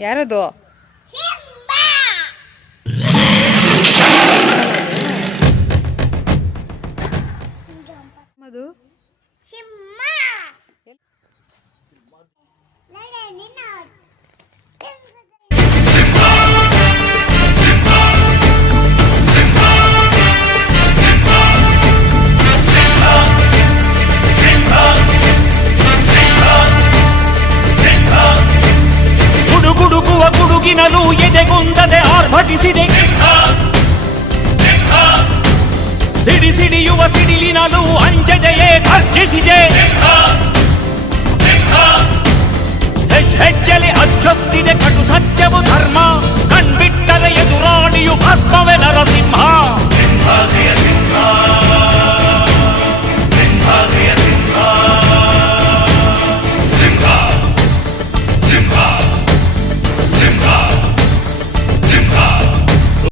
ಯಾರದು? ಅದು ಗುಡುಗುಡುಗುವ ಗುಡುಗಿನಲು ಎದೆಗುಂದದೆ ಆರ್ಭಟಿಸಿದೆ. ಸಿಡಿ ಸಿಡಿಯುವ ಸಿಡಿಲಿನಲು ಅಂಜದೆಯೇ ಗರ್ಜಿಸಿದೆ. ಹೆಜ್ಜೆಲಿ ಅಚ್ಚೊತ್ತಿದೆ ಕಟು ಸತ್ಯವು ಧರ್ಮ. ಕಣ್ಬಿಟ್ಟರೆ ಎದುರಾಳಿಯು ಭಸ್ಮವೇ ನರಸಿಂಹ.